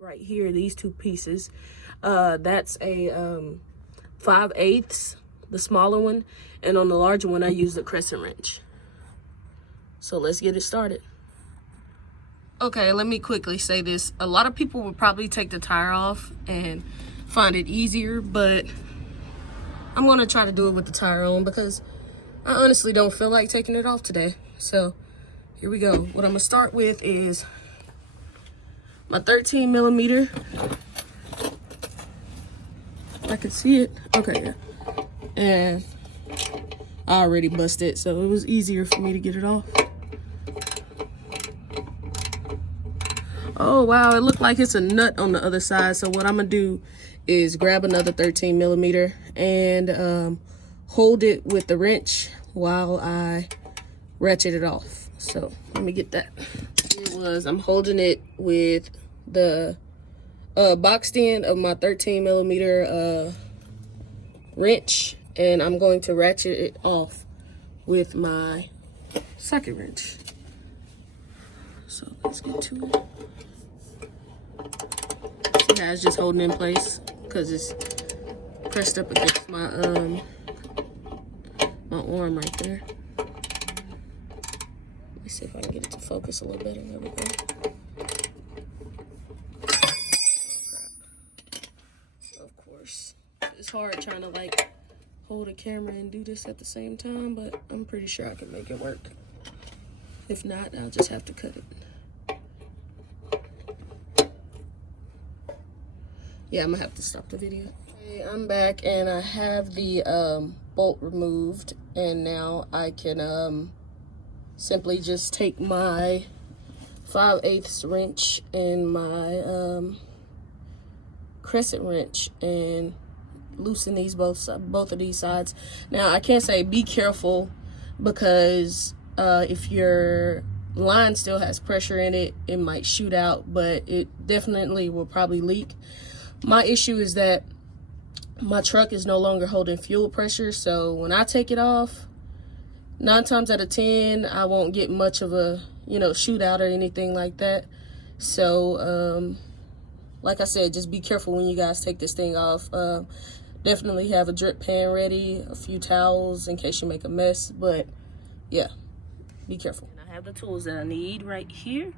right here, these two pieces. That's a 5/8, the smaller one, and on the larger one I use the crescent wrench. So let's get it started. Okay, let me quickly say this. A lot of people would probably take the tire off and find it easier, but I'm gonna try to do it with the tire on because I honestly don't feel like taking it off today. So here we go. What I'm gonna start with is my 13 millimeter. I can see it. Okay, yeah. And I already busted it, so it was easier for me to get it off. Oh wow, it looked like it's a nut on the other side. So what I'm gonna do is grab another 13 millimeter and hold it with the wrench while I ratchet it off. So let me get that. I'm holding it with the box end of my 13 millimeter wrench, and I'm going to ratchet it off with my socket wrench. So let's get to it. See how it's just holding in place because it's pressed up against my my arm right there. Let me see if I can get it to focus a little better. There we go. Of course, it's hard trying to like hold a camera and do this at the same time, but I'm pretty sure I can make it work. If not, I'll just have to cut it. Yeah, I'm gonna have to stop the video. Okay, I'm back and I have the bolt removed, and now I can simply just take my 5/8 wrench and my crescent wrench and loosen these both of these sides. Now I can't say be careful because if your line still has pressure in it, it might shoot out, but it definitely will probably leak. My issue is that my truck is no longer holding fuel pressure, so when I take it off, 9 times out of 10 I won't get much of a shootout or anything like that. So like I said, just be careful when you guys take this thing off. Definitely have a drip pan ready, a few towels in case you make a mess, but yeah, be careful. And I have the tools that I need right here.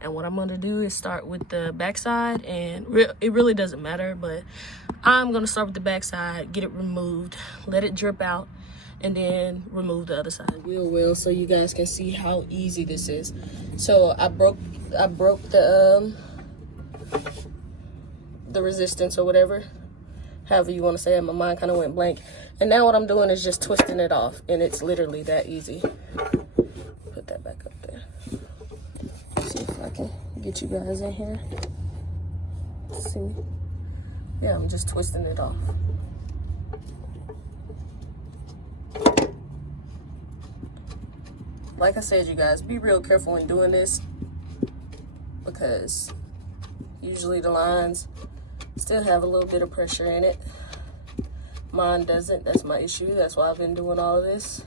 And what I'm gonna do is start with the backside, and it really doesn't matter, but I'm gonna start with the backside, get it removed, let it drip out, and then remove the other side. Wheel so you guys can see how easy this is. So I broke the resistance or whatever, however you want to say it. My mind kind of went blank. And now what I'm doing is just twisting it off, and it's literally that easy. Put that back up there. See if I can get you guys in here. See? Yeah, I'm just twisting it off. Like I said, you guys, be real careful when doing this because usually the lines still have a little bit of pressure in it. Mine doesn't. That's my issue. That's why I've been doing all of this.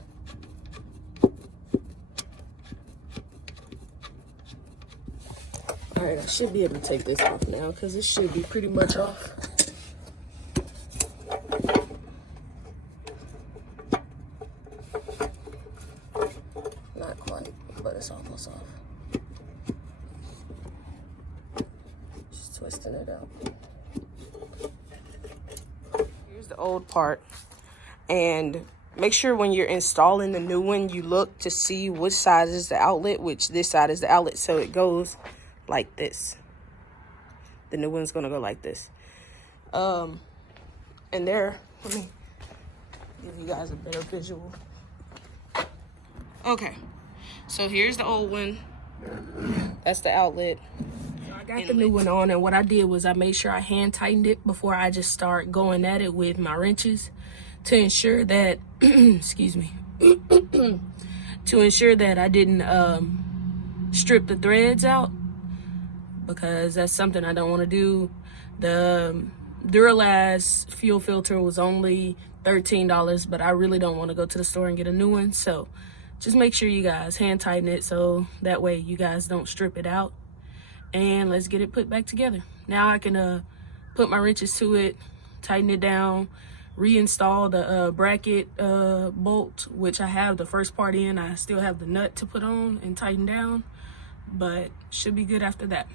All right, I should be able to take this off now because it should be pretty much off. Not quite, but it's almost off. Just twisting it out. Here's the old part. And make sure when you're installing the new one, you look to see which side is the outlet, which this side is the outlet, so it goes like this. The new one's gonna go like this. And there, let me give you guys a better visual. Okay, so here's the old one. That's the outlet. So I got the new one on, and what I did was I made sure I hand tightened it before I just start going at it with my wrenches to ensure that, excuse me, to ensure that I didn't strip the threads out, because that's something I don't want to do. The Duralast fuel filter was only $13, but I really don't want to go to the store and get a new one. So just make sure you guys hand tighten it so that way you guys don't strip it out. and let's get it put back together. Now I can put my wrenches to it, tighten it down, reinstall the bracket bolt, which I have the first part in. I still have the nut to put on and tighten down, but should be good after that.